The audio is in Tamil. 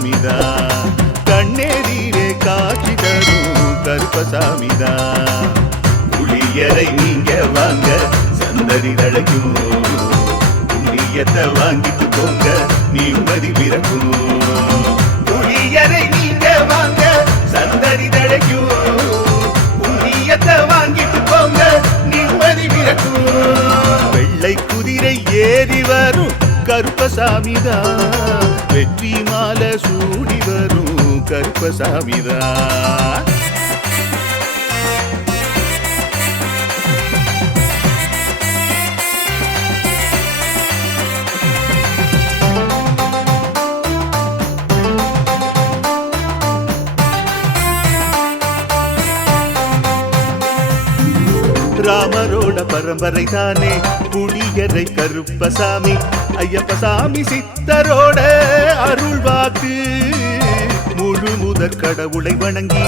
கருப்பசாமிதான். கண்ணேரீரே காட்சி தரும் கருப்பசாமிதான். புளியரை நீங்க வாங்க சந்ததி தழைக்கும், புண்ணியத்தை வாங்கிட்டு போங்க நிம்மதி பிறக்கும். புளியரை நீங்க வாங்க சந்ததி தழைக்கும், புண்ணியத்தை வாங்கிட்டு போங்க நிம்மதி பிறக்கும். வெள்ளை குதிரை ஏறி வரும் கருப்பசாமிதான், வெற்றி மாலை சூடி வரும் கருப்பசாமிதான். ராமரோட பரம்பரை தானே புளியரை கருப்பசாமி. ஐயப்பசாமி சித்தரோட அருள் வாக்கு, முழு முதற் கடவுளை வணங்கி